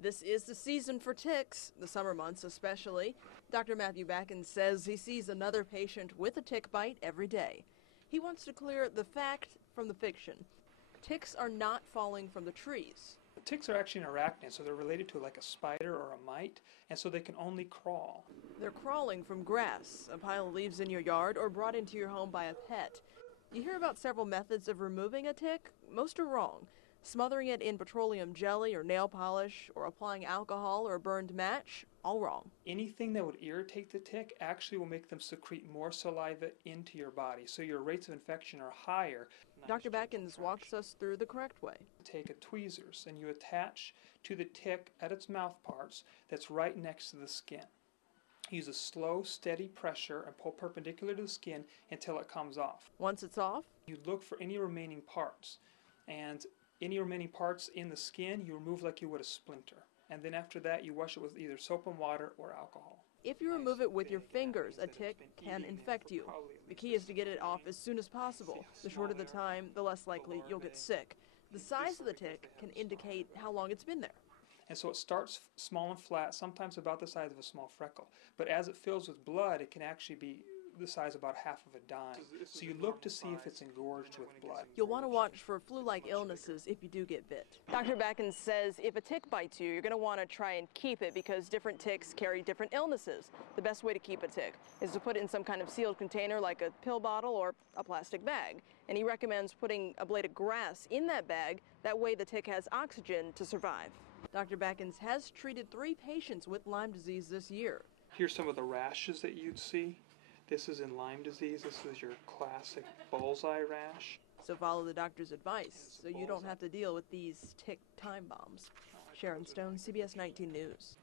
This is the season for ticks, the summer months especially. Dr. Matthew Backen says he sees another patient with a tick bite every day. He wants to clear the fact from the fiction. Ticks are not falling from the trees. Ticks are actually an arachnid, so they're related to like a spider or a mite, and so they can only crawl. They're crawling from grass, a pile of leaves in your yard, or brought into your home by a pet. You hear about several methods of removing a tick. Most are wrong. Smothering it in petroleum jelly or nail polish, or applying alcohol or a burned match, all wrong. Anything that would irritate the tick actually will make them secrete more saliva into your body, so your rates of infection are higher. Dr. Backens walks us through the correct way. Take a tweezers and you attach to the tick at its mouth parts that's right next to the skin. Use a slow, steady pressure and pull perpendicular to the skin until it comes off. Once it's off, you look for any remaining parts, and any remaining parts in the skin you remove like you would a splinter. And then after that you wash it with either soap and water or alcohol. If you remove it with your fingers, a tick can infect you. The key is to get it off as soon as possible. The shorter the time, the less likely you'll get sick. The size of the tick can indicate how long it's been there. And so it starts small and flat, sometimes about the size of a small freckle. But as it fills with blood, it can actually be the size about half of a dime. So you look to see if it's engorged with blood. You'll want to watch for flu-like illnesses if you do get bit. Dr. Backen says if a tick bites you, you're going to want to try and keep it because different ticks carry different illnesses. The best way to keep a tick is to put it in some kind of sealed container like a pill bottle or a plastic bag. And he recommends putting a blade of grass in that bag. That way the tick has oxygen to survive. Dr. Backens has treated 3 patients with Lyme disease this year. Here's some of the rashes that you'd see. This is in Lyme disease. This is your classic bullseye rash. So follow the doctor's advice so you don't have to deal with these tick time bombs. Sharon Stone, CBS 19 News.